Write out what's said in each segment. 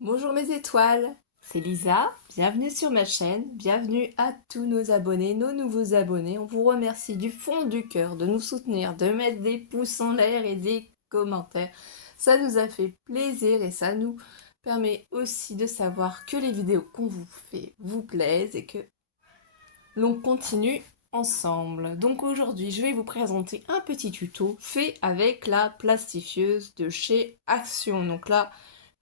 Bonjour mes étoiles, c'est Lisa, bienvenue sur ma chaîne, bienvenue à tous nos abonnés, nos nouveaux abonnés. On vous remercie du fond du cœur de nous soutenir, de mettre des pouces en l'air et des commentaires. Ça nous a fait plaisir et ça nous permet aussi de savoir que les vidéos qu'on vous fait vous plaisent et que l'on continue ensemble. Donc aujourd'hui, je vais vous présenter un petit tuto fait avec la plastifieuse de chez Action. Donc là,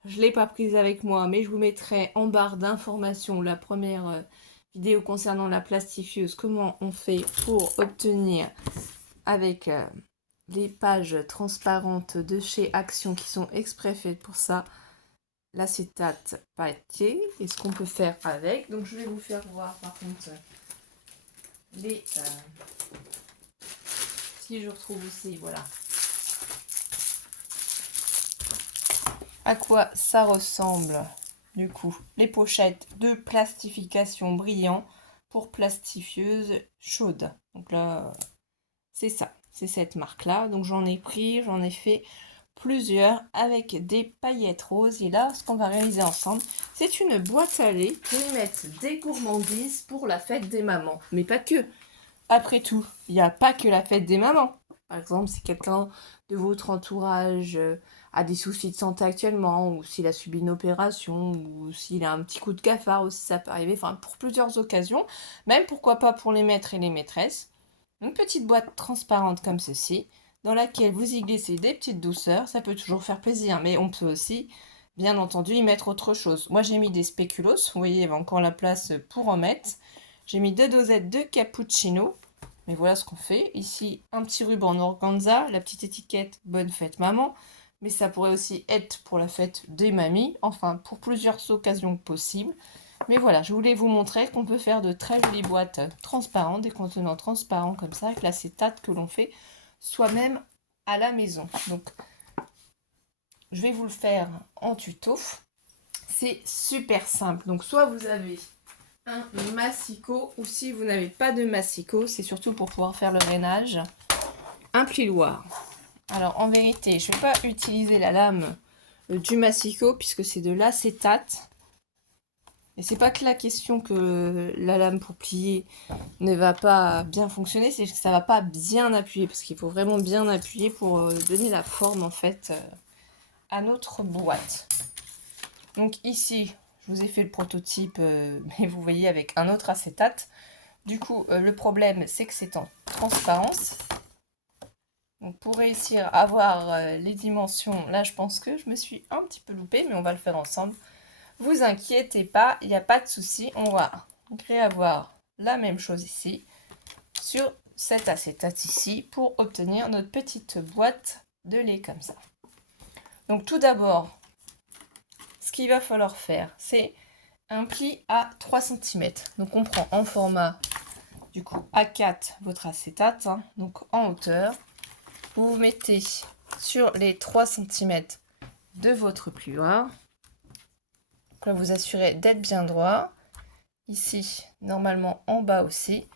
je ne l'ai pas prise avec moi, mais je vous mettrai en barre d'informations la première vidéo concernant la plastifieuse, comment on fait pour obtenir avec les pages transparentes de chez Action qui sont exprès faites pour ça, l'acétate papier et ce qu'on peut faire avec. Donc je vais vous faire voir par contre les... si je retrouve aussi, voilà. À quoi ça ressemble du coup les pochettes de plastification brillant pour plastifieuse chaude. Donc là, c'est ça, c'est cette marque-là. Donc j'en ai pris, j'en ai fait plusieurs avec des paillettes roses. Et là, ce qu'on va réaliser ensemble, c'est une boîte à lait pour y mettre des gourmandises pour la fête des mamans. Mais pas que. Après tout, il n'y a pas que la fête des mamans. Par exemple, si quelqu'un de votre entourage a des soucis de santé actuellement, ou s'il a subi une opération, ou s'il a un petit coup de cafard aussi, ça peut arriver, enfin pour plusieurs occasions, même pourquoi pas pour les maîtres et les maîtresses. Une petite boîte transparente comme ceci, dans laquelle vous y glissez des petites douceurs, ça peut toujours faire plaisir, mais on peut aussi, bien entendu, y mettre autre chose. Moi j'ai mis des spéculoos, vous voyez, il y avait encore la place pour en mettre. J'ai mis 2 dosettes de cappuccino. Mais voilà ce qu'on fait. Ici, un petit ruban en organza, la petite étiquette Bonne fête maman. Mais ça pourrait aussi être pour la fête des mamies. Enfin, pour plusieurs occasions possibles. Mais voilà, je voulais vous montrer qu'on peut faire de très jolies boîtes transparentes, des contenants transparents comme ça, avec l'acétate que l'on fait soi-même à la maison. Donc, je vais vous le faire en tuto. C'est super simple. Donc, soit vous avez un massicot ou si vous n'avez pas de massicot, c'est surtout pour pouvoir faire le rainage, un plioir. Alors en vérité, je ne vais pas utiliser la lame du massicot puisque c'est de l'acétate. Et c'est pas que la question que la lame pour plier ne va pas bien fonctionner, c'est que ça va pas bien appuyer parce qu'il faut vraiment bien appuyer pour donner la forme en fait à notre boîte. Donc ici, je vous ai fait le prototype, mais vous voyez avec un autre acétate. Du coup, le problème, c'est que c'est en transparence. Donc, pour réussir à avoir les dimensions, là, je pense que je me suis un petit peu loupée, mais on va le faire ensemble. Vous inquiétez pas, il n'y a pas de souci. On va réavoir la même chose ici, sur cet acétate ici, pour obtenir notre petite boîte de lait comme ça. Donc, tout d'abord, ce qu'il va falloir faire, c'est un pli à 3 cm. Donc, on prend en format du coup A4 votre acétate, hein, donc en hauteur. Vous vous mettez sur les 3 cm de votre plioir. Donc là, vous assurez d'être bien droit. Ici, normalement en bas aussi.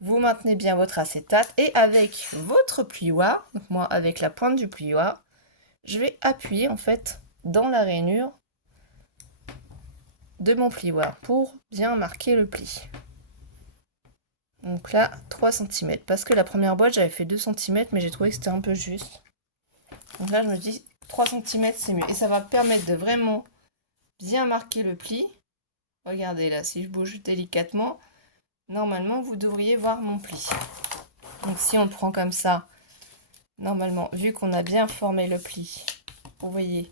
Vous maintenez bien votre acétate et avec votre plioir, donc moi avec la pointe du plioir, je vais appuyer en fait dans la rainure de mon plioir pour bien marquer le pli. Donc là, 3 cm. Parce que la première boîte, j'avais fait 2 cm, mais j'ai trouvé que c'était un peu juste. Donc là, je me dis 3 cm, c'est mieux. Et ça va permettre de vraiment bien marquer le pli. Regardez là, si je bouge délicatement, normalement, vous devriez voir mon pli. Donc si on le prend comme ça, normalement, vu qu'on a bien formé le pli, vous voyez,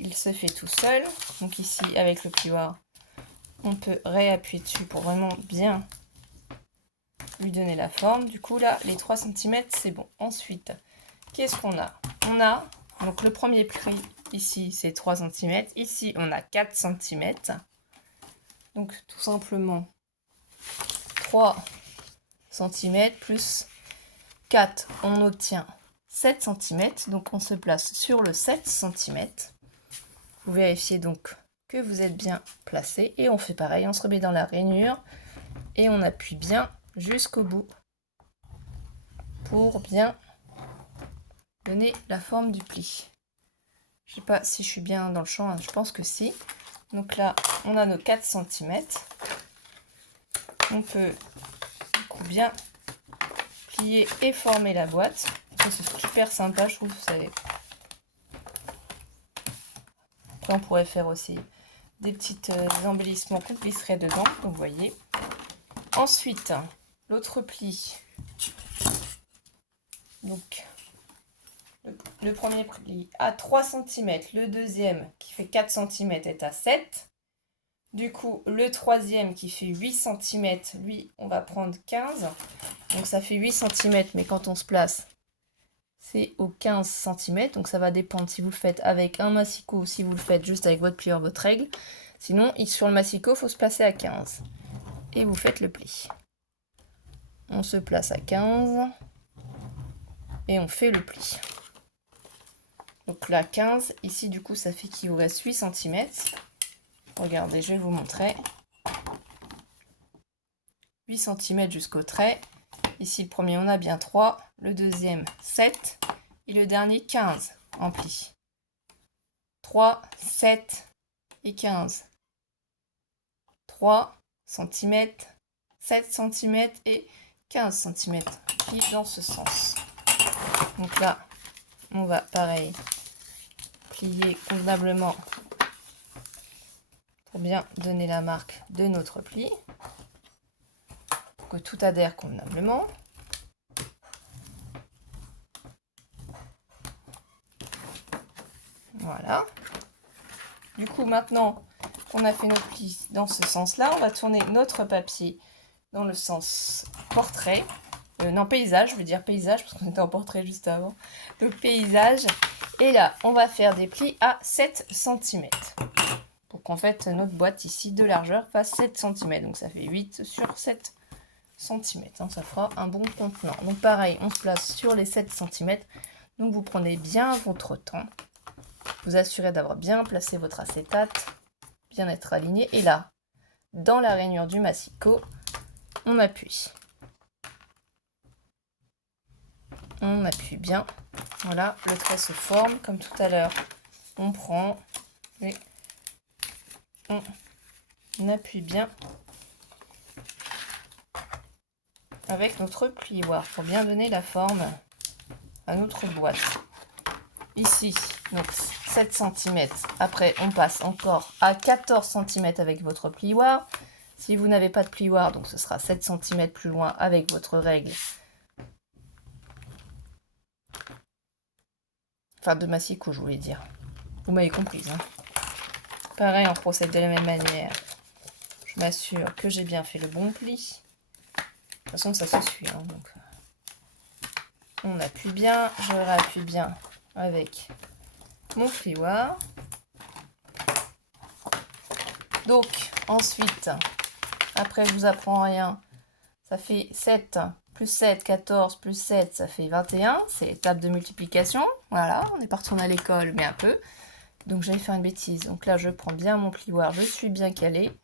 il se fait tout seul. Donc ici, avec le plioir, on peut réappuyer dessus pour vraiment bien lui donner la forme. Du coup, là, les 3 cm, c'est bon. Ensuite, qu'est-ce qu'on a? On a, donc le premier pli, ici, c'est 3 cm. Ici, on a 4 cm. Donc, tout simplement, 3 cm plus 4, on obtient 7 cm. Donc, on se place sur le 7 cm. Vous vérifiez donc que vous êtes bien placé. Et on fait pareil, on se remet dans la rainure et on appuie bien jusqu'au bout pour bien donner la forme du pli. Je sais pas si je suis bien dans le champ, hein, je pense que si. Donc là, on a nos 4 cm. On peut du coup bien plier et former la boîte. Ça, c'est super sympa, je trouve. Après, on pourrait faire aussi des petits embellissements qu'on glisserait dedans. Donc, vous voyez. Ensuite, l'autre pli. Donc, le premier pli à 3 cm. Le deuxième, qui fait 4 cm, est à 7. Du coup, le troisième qui fait 8 cm, lui, on va prendre 15. Donc ça fait 8 cm, mais quand on se place, c'est au 15 cm. Donc ça va dépendre si vous le faites avec un massicot ou si vous le faites juste avec votre plieur, votre règle. Sinon, sur le massicot, il faut se placer à 15. Et vous faites le pli. On se place à 15. Et on fait le pli. Donc là, 15. Ici, du coup, ça fait qu'il vous reste 8 cm. Regardez, je vais vous montrer. 8 cm jusqu'au trait. Ici, le premier, on a bien 3. Le deuxième, 7. Et le dernier, 15 en pli. 3, 7 et 15. 3 cm, 7 cm et 15 cm. Pli dans ce sens. Donc là, on va, pareil, plier convenablement pour bien donner la marque de notre pli. Pour que tout adhère convenablement. Voilà. Du coup, maintenant qu'on a fait notre pli dans ce sens-là, on va tourner notre papier dans le sens portrait. Non, paysage, je veux dire paysage, parce qu'on était en portrait juste avant. Donc, paysage. Et là, on va faire des plis à 7 cm. Pour qu'en fait, notre boîte ici de largeur fasse 7 cm. Donc, ça fait 8 sur 7 cm. Hein, ça fera un bon contenant. Donc, pareil, on se place sur les 7 cm. Donc, vous prenez bien votre temps. Vous assurez d'avoir bien placé votre acétate, bien être aligné. Et là, dans la rainure du massicot, on appuie. On appuie bien. Voilà, le trait se forme comme tout à l'heure. On prend et on appuie bien avec notre plioir pour bien donner la forme à notre boîte. Ici, donc 7 cm. Après, on passe encore à 14 cm avec votre plioir. Si vous n'avez pas de plioir, donc ce sera 7 cm plus loin avec votre règle. Enfin, de massicot, je voulais dire. Vous m'avez comprise. Hein. Pareil, on procède de la même manière. Je m'assure que j'ai bien fait le bon pli. De toute façon, ça se suit. Hein, donc. On appuie bien. Je réappuie bien avec mon plioir. Donc, ensuite, après, je vous apprends rien. Ça fait 7 plus 7, 14 plus 7, ça fait 21. C'est l'étape de multiplication. Voilà, on n'est pas retourné à l'école, mais un peu. Donc, j'allais faire une bêtise. Donc là, je prends bien mon plioir. Je suis bien calée.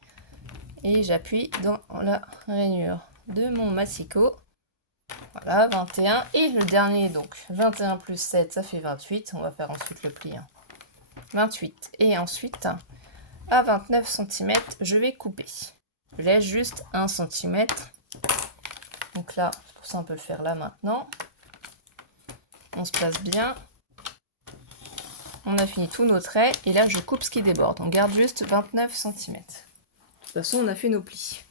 Et j'appuie dans la rainure de mon massicot. Voilà, 21. Et le dernier, donc 21 plus 7, ça fait 28. On va faire ensuite le pli. 28. Et ensuite, à 29 cm, je vais couper. Je laisse juste 1 cm. Donc là, c'est pour ça on peut le faire là maintenant. On se place bien. On a fini tous nos traits. Et là, je coupe ce qui déborde. On garde juste 29 cm. De toute façon, on a fait nos plis.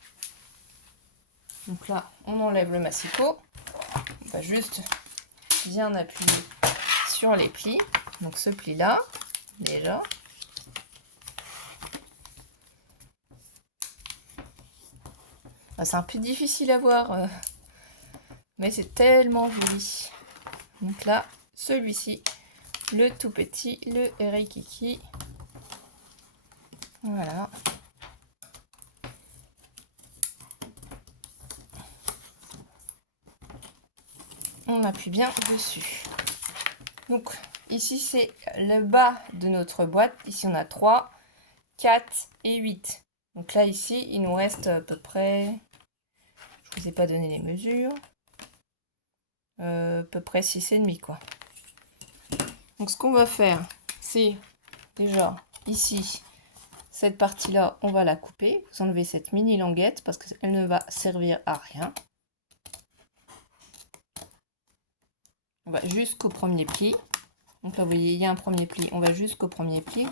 Donc là, on enlève le massicot. On va juste bien appuyer sur les plis. Donc ce pli-là, déjà. C'est un peu difficile à voir, mais c'est tellement joli. Donc là, celui-ci, le tout petit, le Rikiki. Voilà. On appuie bien dessus. Donc ici, c'est le bas de notre boîte. Ici, on a 3, 4 et 8. Donc là, ici, il nous reste à peu près... Je vous ai pas donné les mesures. À peu près 6,5 quoi. Donc ce qu'on va faire, c'est déjà ici, cette partie-là, on va la couper. Vous enlevez cette mini languette parce qu'elle ne va servir à rien. On va jusqu'au premier pli. Donc là, vous voyez, il y a un premier pli. On va jusqu'au premier pli.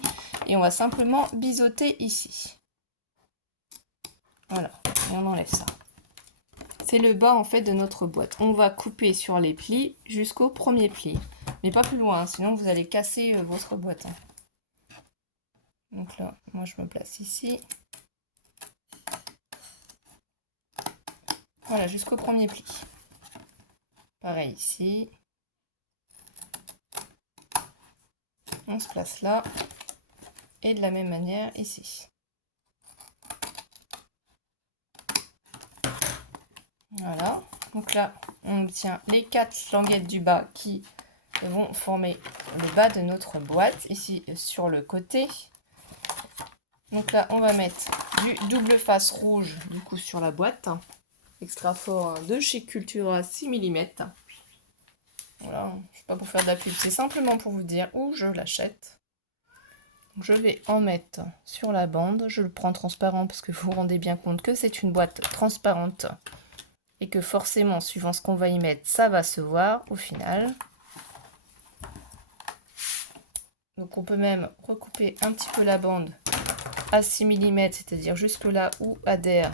Et on va simplement biseauter ici. Voilà. Et on enlève ça. C'est le bas, en fait, de notre boîte. On va couper sur les plis jusqu'au premier pli. Mais pas plus loin, sinon vous allez casser votre boîte. Donc là, moi, je me place ici. Voilà, jusqu'au premier pli. Pareil ici. On se place là. Et de la même manière ici. Voilà. Donc là, on obtient les 4 languettes du bas qui vont former le bas de notre boîte. Ici, sur le côté. Donc là, on va mettre du double face rouge, du coup, sur la boîte. Extra fort de chez Cultura 6 mm. Voilà, je ne suis pas pour faire de la pub, c'est simplement pour vous dire où je l'achète. Je vais en mettre sur la bande. Je le prends transparent parce que vous vous rendez bien compte que c'est une boîte transparente. Et que forcément, suivant ce qu'on va y mettre, ça va se voir au final. Donc on peut même recouper un petit peu la bande à 6 mm, c'est-à-dire jusque là où adhère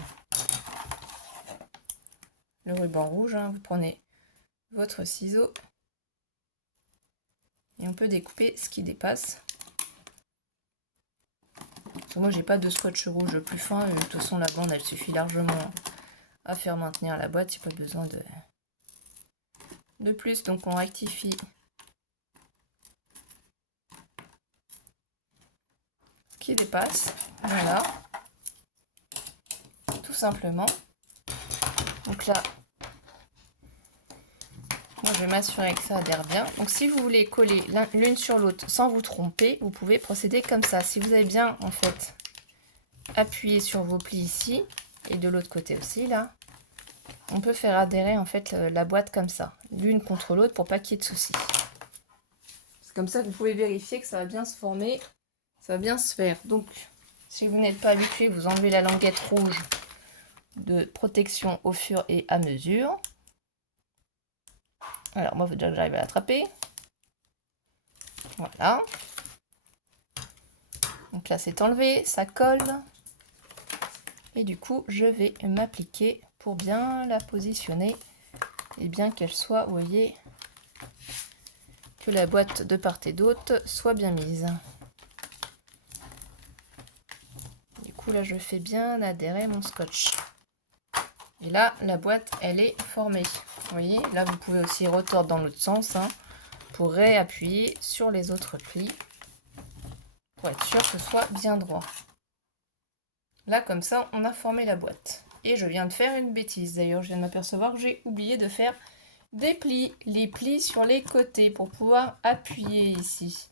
le ruban rouge. Vous prenez votre ciseau et on peut découper ce qui dépasse. Parce que moi j'ai pas de scotch rouge plus fin, de toute façon la bande elle suffit largement à faire maintenir la boîte, il n'y a pas besoin de plus, donc on rectifie ce qui dépasse, voilà, tout simplement. Donc là, moi je vais m'assurer que ça adhère bien. Donc si vous voulez coller l'une sur l'autre sans vous tromper, vous pouvez procéder comme ça. Si vous avez bien en fait appuyé sur vos plis ici, et de l'autre côté aussi là, on peut faire adhérer en fait la boîte comme ça, l'une contre l'autre pour pas qu'il y ait de soucis. C'est comme ça que vous pouvez vérifier que ça va bien se former, ça va bien se faire. Donc si vous n'êtes pas habitué, vous enlevez la languette rouge de protection au fur et à mesure. Alors moi il faut déjà que j'arrive à l'attraper. Voilà. Donc là c'est enlevé, ça colle. Et du coup je vais m'appliquer pour bien la positionner et bien qu'elle soit, vous voyez, que la boîte de part et d'autre soit bien mise. Du coup là je fais bien adhérer mon scotch. Et là la boîte elle est formée. Vous voyez, là vous pouvez aussi retordre dans l'autre sens pour réappuyer sur les autres plis pour être sûr que ce soit bien droit. Là comme ça on a formé la boîte. Et je viens de faire une bêtise d'ailleurs, je viens de m'apercevoir que j'ai oublié de faire des plis, les plis sur les côtés pour pouvoir appuyer ici.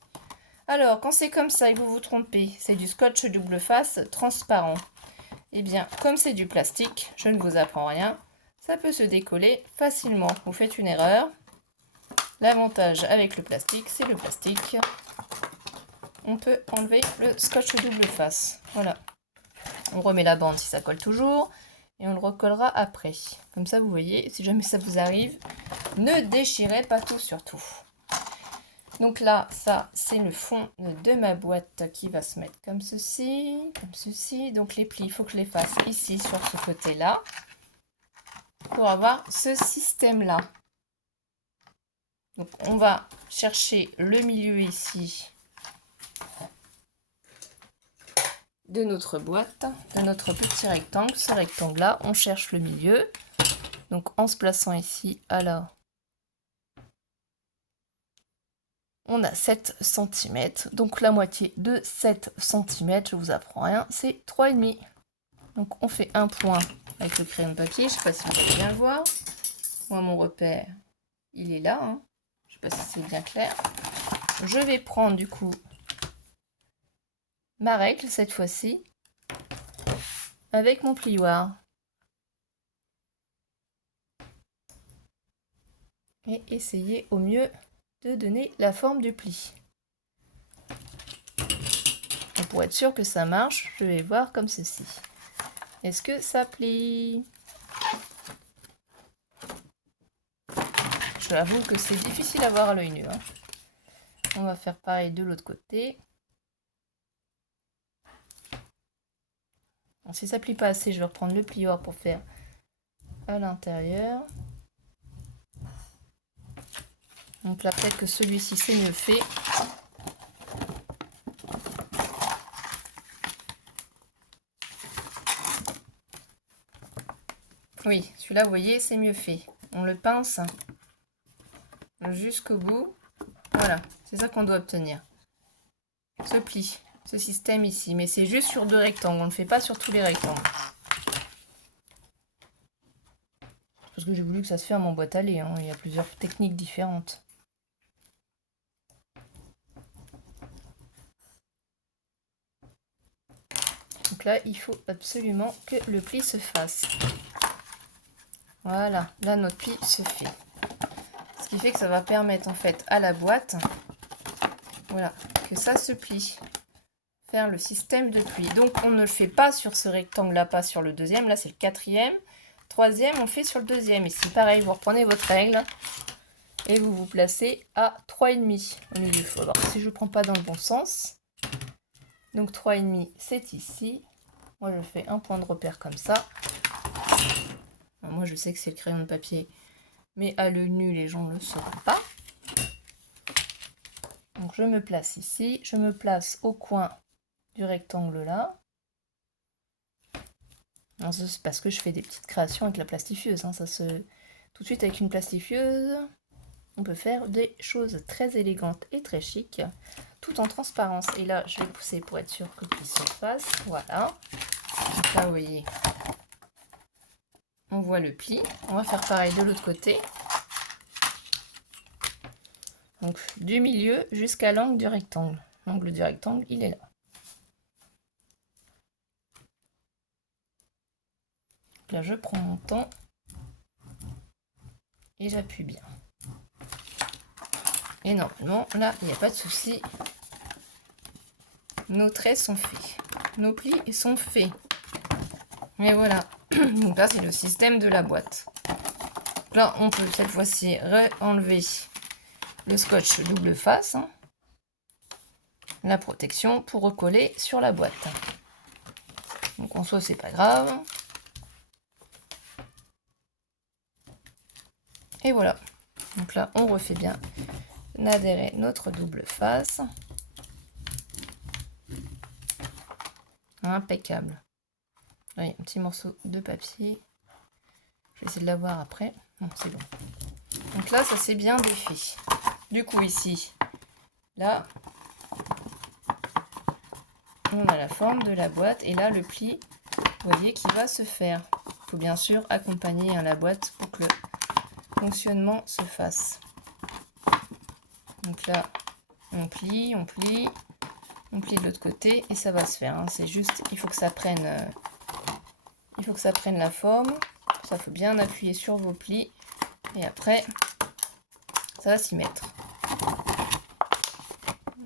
Alors, quand c'est comme ça et vous vous trompez, c'est du scotch double face transparent. Eh bien, comme c'est du plastique, je ne vous apprends rien, ça peut se décoller facilement. Vous faites une erreur. L'avantage avec le plastique, c'est le plastique. On peut enlever le scotch double face. Voilà. On remet la bande si ça colle toujours. Et on le recollera après. Comme ça, vous voyez, si jamais ça vous arrive, ne déchirez pas tout surtout. Donc là, ça, c'est le fond de ma boîte qui va se mettre comme ceci, comme ceci. Donc les plis, il faut que je les fasse ici, sur ce côté-là, pour avoir ce système-là. Donc on va chercher le milieu ici de notre boîte, de notre petit rectangle. Ce rectangle-là, on cherche le milieu. Donc en se plaçant ici, alors, on a 7 cm. Donc la moitié de 7 cm, je vous apprends rien, c'est 3,5. Donc on fait un point avec le crayon de papier. Je ne sais pas si vous allez bien le voir. Moi, mon repère, il est là. Je ne sais pas si c'est bien clair. Je vais prendre du coup ma règle cette fois-ci avec mon plioir. Et essayer au mieux de donner la forme du pli. pour être sûr que ça marche, je vais voir comme ceci. Est-ce que ça plie? Je l'avoue que c'est difficile à voir à l'œil nu. Hein. On va faire pareil de l'autre côté. Alors, si ça plie pas assez, je vais reprendre le plioir pour faire à l'intérieur. Donc là, peut-être que celui-ci, c'est mieux fait. Oui, celui-là, vous voyez, c'est mieux fait. On le pince jusqu'au bout. Voilà, c'est ça qu'on doit obtenir. Ce pli, ce système ici. Mais c'est juste sur 2 rectangles, on ne le fait pas sur tous les rectangles. Parce que j'ai voulu que ça se fait en boîte à lait. Hein. Il y a plusieurs techniques différentes. Donc là, il faut absolument que le pli se fasse. Voilà, là notre pli se fait. Ce qui fait que ça va permettre en fait à la boîte, voilà, que ça se plie. Faire le système de pli. Donc on ne le fait pas sur ce rectangle là, pas sur le deuxième. Là c'est le 4e. 3e, on fait sur le 2e. Ici pareil, vous reprenez votre règle et vous vous placez à 3,5 au milieu. Il faut voir si je ne prends pas dans le bon sens. Donc 3,5 c'est ici. Moi je fais un point de repère comme ça. Alors, moi je sais que c'est le crayon de papier, mais à l'œil nu les gens ne le sauront pas. Donc je me place ici, je me place au coin du rectangle là. C'est parce que je fais des petites créations avec la plastifieuse. Hein. Tout de suite avec une plastifieuse, on peut faire des choses très élégantes et très chic, tout en transparence. Et là, je vais pousser pour être sûr que le pli se fasse. Voilà. Donc là, vous voyez, on voit le pli. On va faire pareil de l'autre côté. Donc du milieu jusqu'à l'angle du rectangle. L'angle du rectangle, il est là. Donc là, je prends mon temps et j'appuie bien. Et normalement, là, il n'y a pas de souci. Nos traits sont faits. Nos plis sont faits. Et voilà. Donc là, c'est le système de la boîte. Là, on peut cette fois-ci enlever le scotch double face. Hein, la protection pour recoller sur la boîte. Donc en soi, c'est pas grave. Et voilà. Donc là, on refait bien adhérer notre double face. Impeccable. Là, il y a un petit morceau de papier. Je vais essayer de l'avoir après. Non, c'est bon. Donc là, ça s'est bien défait. Du coup, ici, là, on a la forme de la boîte. Et là, le pli, vous voyez, qui va se faire. Il faut bien sûr accompagner la boîte pour que le fonctionnement se fasse. Donc là, on plie, on plie. On plie de l'autre côté et ça va se faire. Hein. C'est juste, il faut que ça prenne la forme. Ça, faut bien appuyer sur vos plis. Et après, ça va s'y mettre.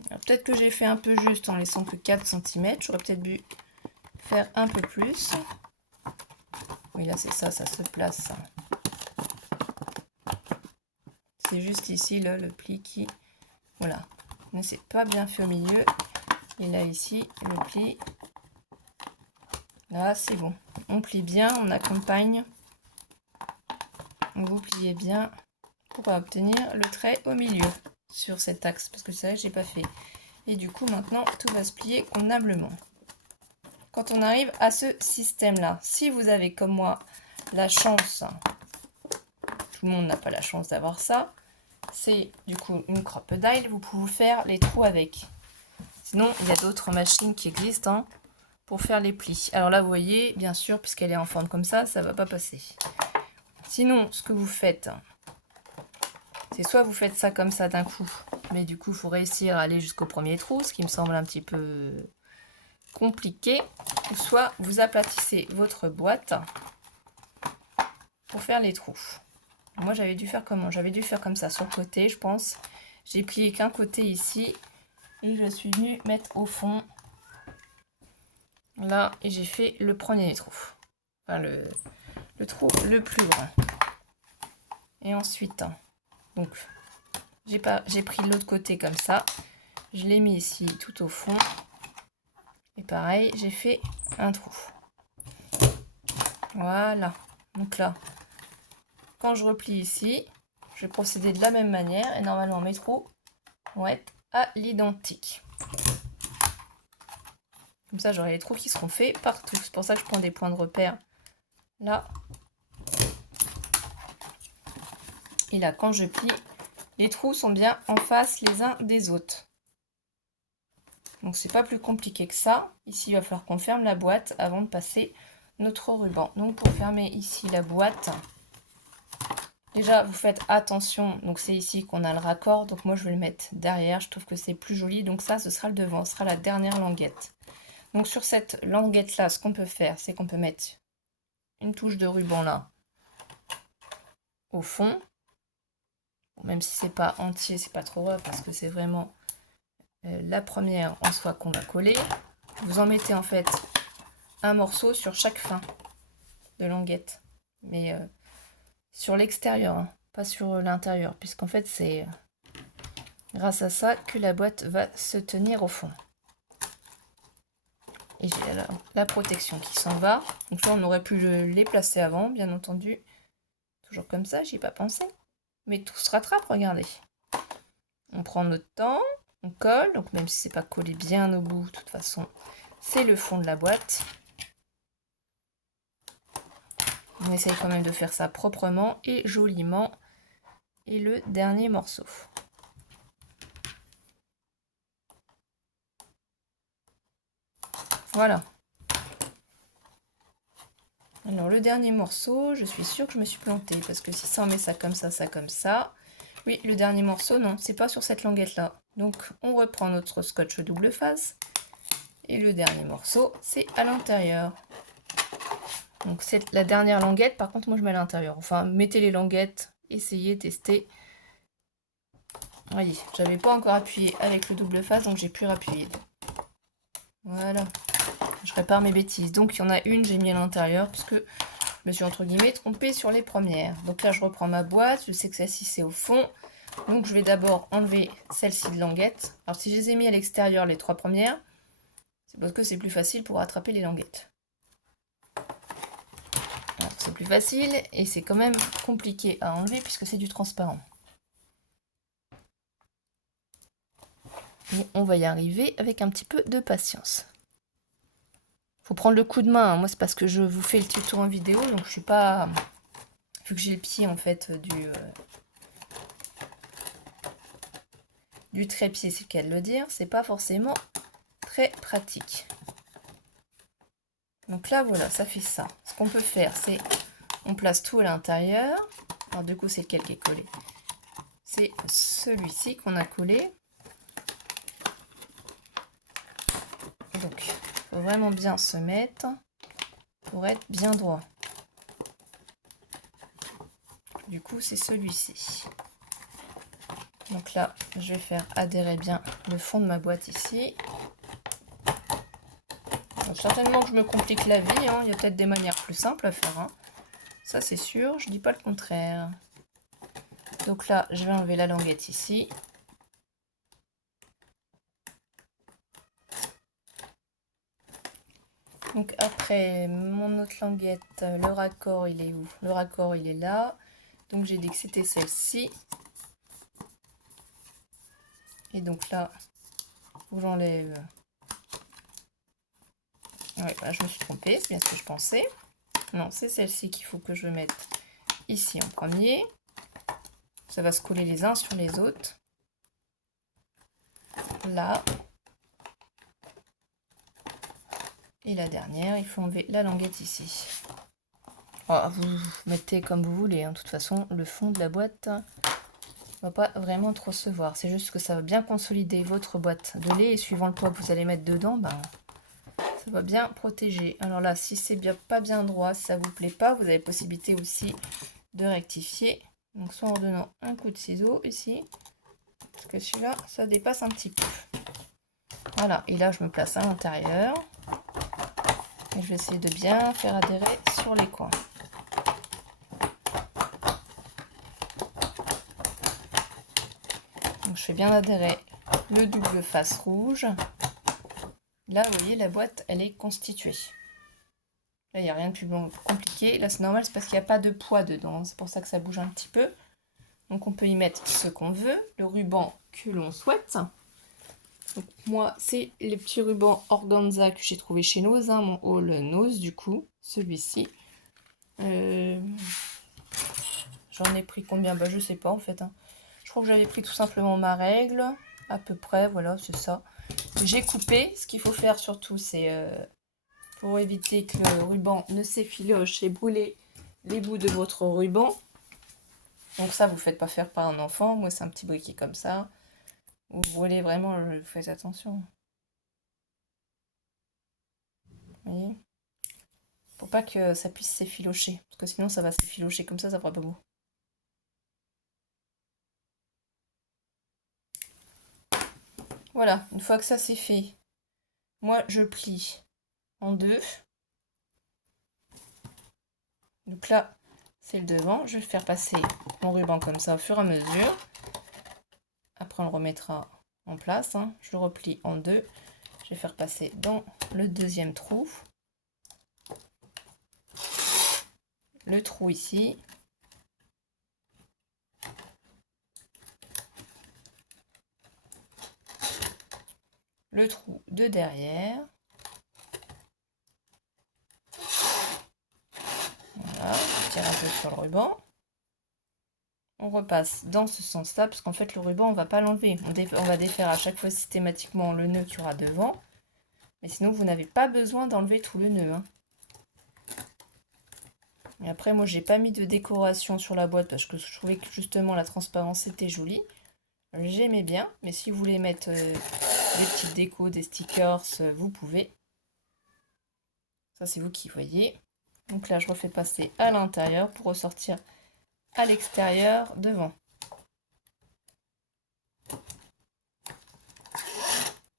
Peut-être que j'ai fait un peu juste en laissant que 4 cm. J'aurais peut-être dû faire un peu plus. Oui, là, c'est ça, ça se place. C'est juste ici, là, le pli qui... Voilà. Mais c'est pas bien fait au milieu. Et là, ici, le pli. Là, c'est bon. On plie bien, on accompagne. Vous pliez bien pour obtenir le trait au milieu sur cet axe. Parce que ça, j'ai pas fait. Et du coup, maintenant, tout va se plier convenablement. Quand on arrive à ce système-là, si vous avez comme moi la chance, tout le monde n'a pas la chance d'avoir ça, c'est du coup une crocodile, vous pouvez faire les trous avec. Sinon, il y a d'autres machines qui existent hein, pour faire les plis. Alors là, vous voyez, bien sûr, puisqu'elle est en forme comme ça ne va pas passer. Sinon, ce que vous faites, c'est soit vous faites ça comme ça d'un coup, mais du coup, il faut réussir à aller jusqu'au premier trou, ce qui me semble un petit peu compliqué. Ou soit vous aplatissez votre boîte pour faire les trous. Moi, j'avais dû faire comment? J'avais dû faire comme ça sur le côté, je pense. J'ai plié qu'un côté ici. Et je suis venue mettre au fond Là, et j'ai fait le premier trou. Enfin, le trou le plus grand. Et ensuite, donc, j'ai pris l'autre côté comme ça. Je l'ai mis ici tout au fond. Et pareil, j'ai fait un trou. Voilà. Donc là, quand je replie ici, je vais procéder de la même manière. Et normalement, mes trous vont être à l'identique. Comme ça, j'aurai les trous qui seront faits partout. C'est pour ça que je prends des points de repère là. Et là, quand je plie, les trous sont bien en face les uns des autres. Donc, c'est pas plus compliqué que ça. Ici, il va falloir qu'on ferme la boîte avant de passer notre ruban. Donc, pour fermer ici la boîte, déjà, vous faites attention. Donc, c'est ici qu'on a le raccord. Donc, moi, je vais le mettre derrière. Je trouve que c'est plus joli. Donc, ça, ce sera le devant. Ce sera la dernière languette. Donc, sur cette languette-là, ce qu'on peut faire, c'est qu'on peut mettre une touche de ruban là au fond. Même si c'est pas entier, c'est pas trop grave parce que c'est vraiment la première en soie qu'on va coller. Vous en mettez en fait un morceau sur chaque fin de languette, mais sur l'extérieur, hein, pas sur l'intérieur, puisqu'en fait c'est grâce à ça que la boîte va se tenir au fond. Et j'ai la protection qui s'en va. Donc là on aurait pu les placer avant, bien entendu. Toujours comme ça, j'y ai pas pensé. Mais tout se rattrape, regardez. On prend notre temps, on colle, donc même si c'est pas collé bien au bout, de toute façon, c'est le fond de la boîte. On essaye quand même de faire ça proprement et joliment. Et le dernier morceau. Voilà. Alors le dernier morceau, je suis sûre que je me suis plantée, parce que si ça on met ça comme ça comme ça. Oui, le dernier morceau, non, c'est pas sur cette languette là. Donc on reprend notre scotch double face. Et le dernier morceau, c'est à l'intérieur. Donc c'est la dernière languette, par contre moi je mets à l'intérieur. Enfin, mettez les languettes, essayez, testez. Voyez, j'avais pas encore appuyé avec le double face, donc j'ai pu appuyer. Voilà. Je répare mes bêtises. Donc il y en a une, j'ai mis à l'intérieur, parce que je me suis entre guillemets trompée sur les premières. Donc là je reprends ma boîte, je sais que celle-ci c'est au fond. Donc je vais d'abord enlever celle-ci de languette. Alors si je les ai mis à l'extérieur les trois premières, c'est parce que c'est plus facile pour attraper les languettes. C'est plus facile et c'est quand même compliqué à enlever puisque c'est du transparent. Et on va y arriver avec un petit peu de patience. Faut prendre le coup de main, hein. Moi c'est parce que je vous fais le tuto en vidéo, donc je suis pas... Vu que j'ai le pied en fait du trépied, c'est le cas de le dire, c'est pas forcément très pratique. Donc là voilà, ça fait ça. Ce qu'on peut faire, c'est on place tout à l'intérieur. Alors du coup c'est lequel qui est collé? C'est celui-ci qu'on a collé. Donc il faut vraiment bien se mettre pour être bien droit. Du coup c'est celui-ci. Donc là je vais faire adhérer bien le fond de ma boîte ici. Donc, certainement que je me complique la vie, hein. Il y a peut-être des manières plus simples à faire, hein. Ça c'est sûr, je dis pas le contraire. Donc là je vais enlever la languette ici. Donc après mon autre languette, le raccord il est où? Le raccord il est là. Donc j'ai dit que c'était celle-ci. Et donc là, j'enlève. Ouais, là, je me suis trompée, c'est bien ce que je pensais. Non, c'est celle-ci qu'il faut que je mette ici en premier. Ça va se coller les uns sur les autres. Là. Et la dernière, il faut enlever la languette ici. Oh, vous mettez comme vous voulez, hein. De toute façon, le fond de la boîte va pas vraiment trop se voir. C'est juste que ça va bien consolider votre boîte de lait. Et suivant le poids que vous allez mettre dedans, ben, ça va bien protéger. Alors là, si c'est bien pas bien droit, si ça vous plaît pas, vous avez possibilité aussi de rectifier. Donc soit en donnant un coup de ciseau ici, parce que celui-là, ça dépasse un petit peu. Voilà, et là je me place à l'intérieur. Et je vais essayer de bien faire adhérer sur les coins. Donc je fais bien adhérer le double face rouge. Là, vous voyez, la boîte, elle est constituée. Là, il n'y a rien de plus compliqué. Là, c'est normal, c'est parce qu'il n'y a pas de poids dedans. C'est pour ça que ça bouge un petit peu. Donc, on peut y mettre ce qu'on veut, le ruban que l'on souhaite. Donc, moi, c'est les petits rubans organza que j'ai trouvé chez Nose, hein, mon haul Nose, du coup, celui-ci. J'en ai pris combien? Bah, je sais pas, en fait. Hein. Je crois que j'avais pris tout simplement ma règle, à peu près, voilà, c'est ça. J'ai coupé. Ce qu'il faut faire surtout, c'est pour éviter que le ruban ne s'effiloche et brûler les bouts de votre ruban. Donc ça, vous ne faites pas faire par un enfant. Moi, c'est un petit briquet comme ça. Vous brûlez vraiment, vous faites attention. Vous voyez? Pour pas que ça puisse s'effilocher. Parce que sinon, ça va s'effilocher comme ça fera pas beau. Voilà, une fois que ça c'est fait, moi, je plie en deux. Donc là, c'est le devant. Je vais faire passer mon ruban comme ça au fur et à mesure. Après, on le remettra en place. Hein. Je le replie en deux. Je vais faire passer dans le deuxième trou. Le trou ici. Le trou de derrière. Voilà, je tire un peu sur le ruban. On repasse dans ce sens-là, parce qu'en fait, le ruban, on ne va pas l'enlever. On va défaire à chaque fois systématiquement le nœud qu'il y aura devant. Mais sinon, vous n'avez pas besoin d'enlever tout le nœud. Hein. Et après, moi, j'ai pas mis de décoration sur la boîte, parce que je trouvais que justement, la transparence était jolie. J'aimais bien, mais si vous voulez mettre des petites décos, des stickers, vous pouvez. Ça, c'est vous qui voyez. Donc là, je refais passer à l'intérieur pour ressortir à l'extérieur devant.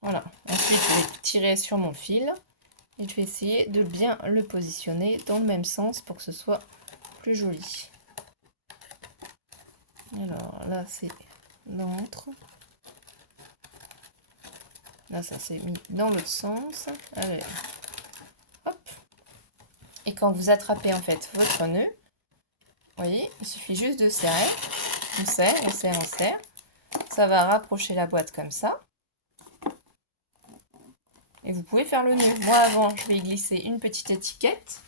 Voilà. Ensuite, je vais tirer sur mon fil et je vais essayer de bien le positionner dans le même sens pour que ce soit plus joli. Alors là, c'est l'entre. Là, ça s'est mis dans l'autre sens. Allez. Hop. Et quand vous attrapez en fait votre nœud, vous voyez, il suffit juste de serrer. On serre, on serre, on serre. Ça va rapprocher la boîte comme ça. Et vous pouvez faire le nœud. Moi, avant, je vais y glisser une petite étiquette.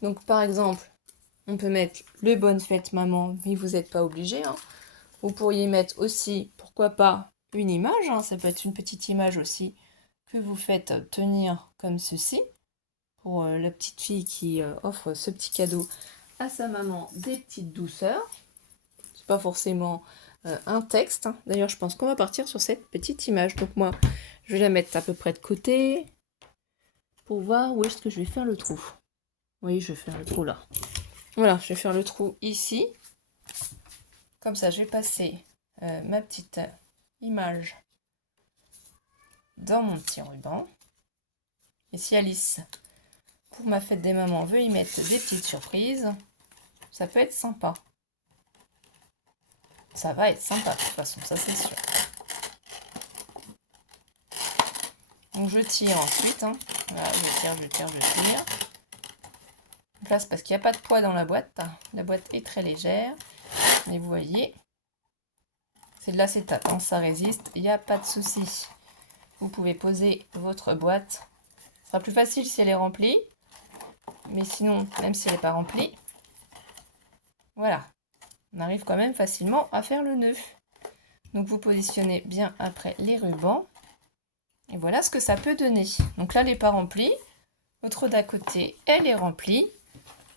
Donc, par exemple, on peut mettre le bonne fête maman, mais vous n'êtes pas obligé. Hein. Vous pourriez mettre aussi, pourquoi pas, une image. Hein. Ça peut être une petite image aussi que vous faites tenir comme ceci. Pour la petite fille qui offre ce petit cadeau à sa maman, des petites douceurs. C'est pas forcément un texte. Hein. D'ailleurs, je pense qu'on va partir sur cette petite image. Donc moi, je vais la mettre à peu près de côté pour voir où est-ce que je vais faire le trou. Oui, je vais faire le trou là. Voilà, je vais faire le trou ici. Comme ça, je vais passer ma petite image dans mon petit ruban. Et si Alice, pour ma fête des mamans, veut y mettre des petites surprises, ça peut être sympa. Ça va être sympa de toute façon, ça c'est sûr. Donc je tire ensuite. Hein. Voilà, je tire. Donc là, c'est parce qu'il n'y a pas de poids dans la boîte. La boîte est très légère. Mais vous voyez, c'est de l'acétate, hein, ça résiste, il n'y a pas de souci. Vous pouvez poser votre boîte. Ce sera plus facile si elle est remplie. Mais sinon, même si elle n'est pas remplie, voilà. On arrive quand même facilement à faire le nœud. Donc vous positionnez bien après les rubans. Et voilà ce que ça peut donner. Donc là, elle n'est pas remplie. L'autre d'à côté, elle est remplie.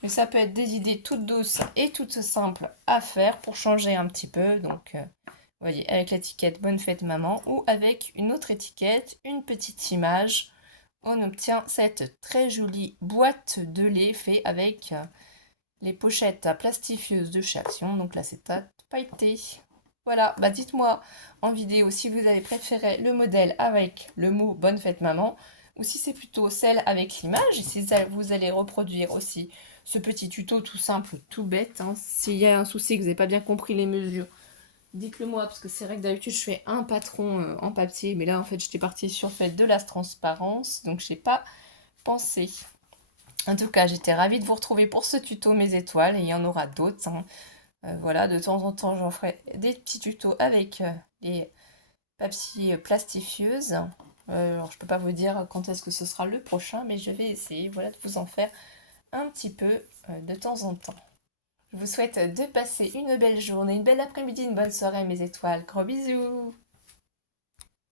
Mais ça peut être des idées toutes douces et toutes simples à faire pour changer un petit peu. Donc, vous voyez, avec l'étiquette Bonne Fête Maman ou avec une autre étiquette, une petite image, on obtient cette très jolie boîte de lait fait avec les pochettes plastifieuses de chez Action. Donc l'acétate pailleté. Voilà, bah dites-moi en vidéo si vous avez préféré le modèle avec le mot Bonne Fête Maman ou si c'est plutôt celle avec l'image, et si vous allez reproduire aussi ce petit tuto tout simple, tout bête, hein. S'il y a un souci que vous n'avez pas bien compris les mesures, dites-le moi, parce que c'est vrai que d'habitude je fais un patron en papier, mais là en fait j'étais partie sur fait de la transparence, donc je n'ai pas pensé. En tout cas, j'étais ravie de vous retrouver pour ce tuto mes étoiles, et il y en aura d'autres, hein. Voilà, de temps en temps j'en ferai des petits tutos avec les papiers plastifieuses. Alors je peux pas vous dire quand est-ce que ce sera le prochain, mais je vais essayer, voilà, de vous en faire un petit peu de temps en temps. Je vous souhaite de passer une belle journée, une belle après-midi, une bonne soirée mes étoiles. Gros bisous!